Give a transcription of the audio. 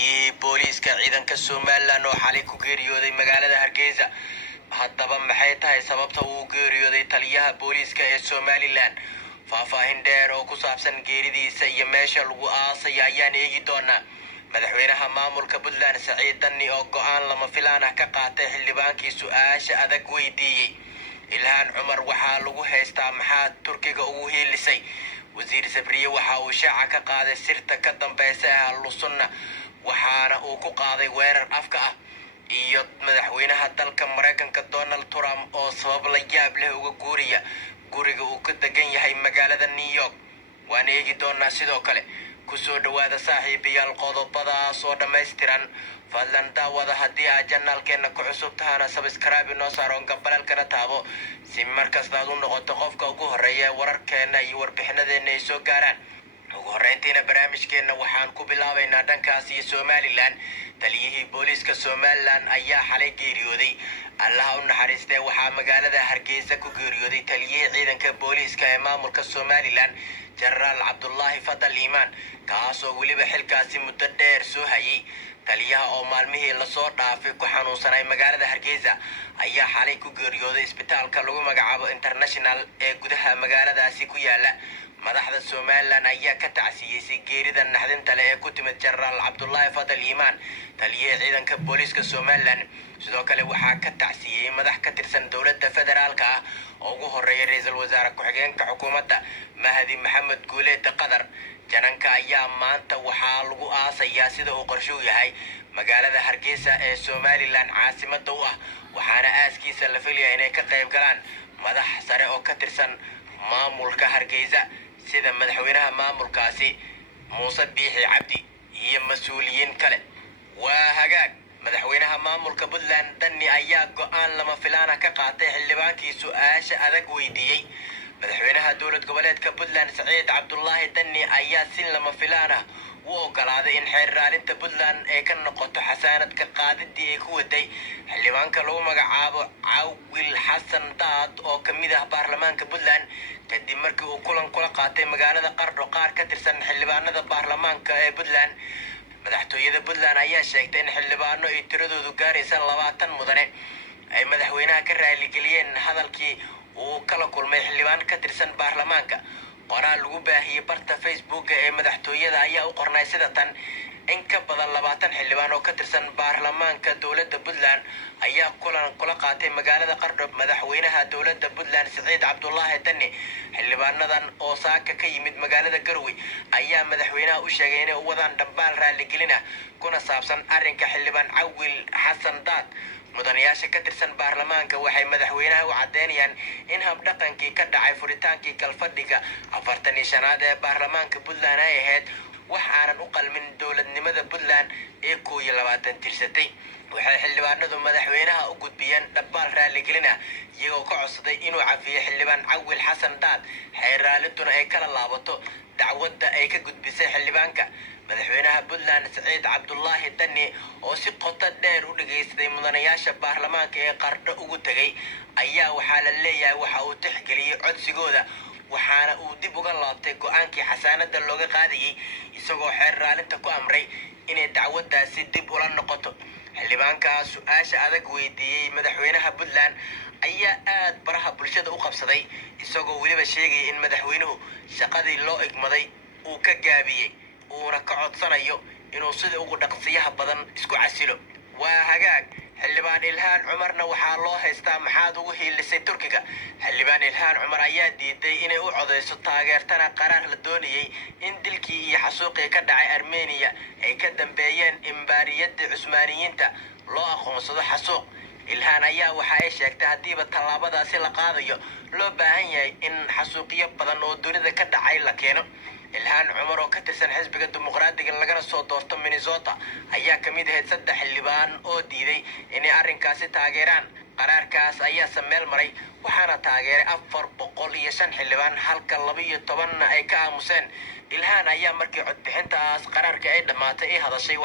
booliiska ciidanka Somaliland oo xalay ku geeriyooday magaalada Hargeysa. Haddaba maxay tahay sababta uu geeriyooday taliyaha booliiska ee Somaliland? Faahfaahin dheer oo ku saabsan geeridiisa iyo meesha lagu aasay ayaan eegi doonaa. Madaxweynaha maamulka Puntland Saciid Dani oo go'aan lama filaan ah ka qaatay xildhibaankii su'aasha adag weydiiyey. Ilhaan Cumar waxaa lagu haystaa maxaa Turkiga ugu hiilisay. Wasiir Sabriye waxa uu shaaca ka qaaday sirta ka dambaysa Ahlu Sunna waxaana uu ku qaaday weerar afka ah. iyo madaxweynaha dalka Mareykanka Donald Trump oo sabab la yaab leh uga guuriya guriga uu ka degan yahay magaalada New York. waan eegi doonaa sidoo kale kusoo dhawaada saaxiibayaal qodobadaas oo dhammaystiran. fadlan daawada haddii aad janaalkeena ku cusub tahana subscribe inoo saaro gambalaalkana taabo si markasta aad u noqoto qofka ugu horeeya wararkeena iyo warbixinadeena ay soo gaaraan. ugu horreyntiina barnaamijkeena waxaan ku bilaabaynaa dhankaas iyo Somaliland. taliyihii booliiska Somaliland ayaa xalay geeriyooday. allaha u naxariistee waxaa magaalada Hargeysa ku geeriyooday taliyihii ciidanka booliiska ee maamulka Somaliland Jenaraal Cabdullaahi Fadal Iimaan, kaasoo weliba xilkaasi muddo dheer soo hayay. taliyaha oo maalmihii lasoo dhaafay ku xanuunsanay magaalada Hargeysa ayaa xalay ku geeriyooday isbitaalka lagu magacaabo International ee gudaha magaaladaasi ku yaala. madaxda Somaliland ayaa ka tacsiyeysay geerida naxdinta leh ee ku timid Jenaraal Cabdullaahi Fadal Iimaan, taliyihii ciidanka booliiska Somaliland. sidoo kale waxaa ka tacsiyey madax ka tirsan dowladda federaalka ah oo ugu horeeyay ra'iisul wasaare ku-xigeenka xukuumadda Mahdi Maxamed Guuleed Qadar. jananka ayaa maanta waxaa lagu aasayaa sida uu qorshu yahay magaalada Hargeysa ee Somaliland caasimadda u ah, waxaana aaskiisa la filayaa inay ka qayb galaan madax sare oo ka tirsan maamulka Hargeysa sida madaxweynaha maamulkaasi Muuse Biixi Cabdi iyo mas'uuliyiin kale. waa hagaag madaxweynaha maamulka Puntland Dani ayaa go'aan lama filaan ah ka qaatay xildhibaankii su'aasha adag weydiiyey. madaxweynaha dowlad goboleedka Puntland Saciid Cabdullaahi Dani ayaa si lama filaan ah u ogolaaday in xeer raalinta Puntland ay ka noqoto xasaanad ka qaadidii ay ku waday xildhibaanka lagu magacaabo Cawil Xasan Daad oo ka mid ah baarlamaanka Puntland kadib markii uu kulan kula qaatay magaalada Qardho qaar ka tirsan xildhibaanada baarlamaanka ee Puntland. madaxtooyada Puntland ayaa sheegtay in xildhibaano ay tiradoodu gaaraysa 20 mudane ay madaxweynaha ka raaligeliyeen hadalkii uu kala kulmay xildhibaan ka tirsan baarlamaanka. qoraal lagu baahiyay barta Facebook ee madaxtooyada ayaa u qornay sida tan: in ka badan 20 xildhibaan oo ka tirsan baarlamaanka dowladda Puntland ayaa kulan kula qaatay magaalada Qardho madaxweynaha dowladda Puntland Saciid Cabdullaahi Dani. xildhibaanadan oo saaka ka yimid magaalada Garowe ayaa madaxweynaha u sheegay inay u wadaan dhambaal raaligelin ah kuna saabsan arrinka xildhibaan Cawil Xasan Daad. mudanayaasha ka tirsan baarlamaanka waxay madaxweynaha u cadeynayaan in habdhaqankii ka dhacay furitaankii kalfadhiga 45aad ee baarlamaanka Puntland ay ahayd wax aanan u qalmin dowladnimada Puntland ee 21 tirsatay. waxay xildhibaanadu madaxweynaha u gudbiyeen dhambaal raaligelin ah iyagoo ka codsaday inuu cafiyo xildhibaan Cawil Xasan Daad, xeer raalintuna ay kala laabato dacwadda ay ka gudbisay xildhibaanka. madaxweynaha Puntland Saciid Cabdullaahi Dani oo si qoto dheer u dhageystay mudanayaasha baarlamaanka ee Qardho ugu tagay ayaa waxaa la leeyahay waxa uu tixgeliyay codsigooda waxaana uu dib uga laabtay go'aankii xasaanada looga qaadayay isagoo xeer raalinta ku amray inay dacwaddaasi dib ula noqoto. xildhibaankaas su'aasha adag weydiiyey madaxweynaha Puntland ayaa aad baraha bulshada u qabsaday isagoo weliba sheegay in madaxweynuhu shaqadii loo igmaday uu ka gaabiyey uuna ka codsanayo inuu sida ugu dhaqsiyaha badan isku casilo. waa hagaag xildhibaan Ilhaan Cumarna waxaa loo haystaa maxaad ugu hiilisay Turkiga. xildhibaan Ilhaan Cumar ayaa diiday inay u codeyso taageertana qaraar la doonayay in dilkii iyo xasuuqii ka dhacay Armenia ay ka dambeeyeen imbaariyada Cusmaaniyiinta loo aqoonsado xasuuq. Ilhaan ayaa waxa ay sheegtay hadiiba tallaabadaasi la qaadayo loo baahan yahay in xasuuqiyo badan oo dunida ka dhacay la keeno. Ilhaan Cumar oo ka tirsan xisbiga dimuqraadiga lagana soo doorto Minnesota ayaa ka mid ahayd 3 xildhibaan oo diiday inay arrinkaasi taageeraan. qaraarkaas ayaa meel maray waxaana taageeray 405 xildhibaan halka 12 ay ka aamuseen. Ilhaan ayaa markii codbixintaas qaraarka ay dhamaatay ay hadashay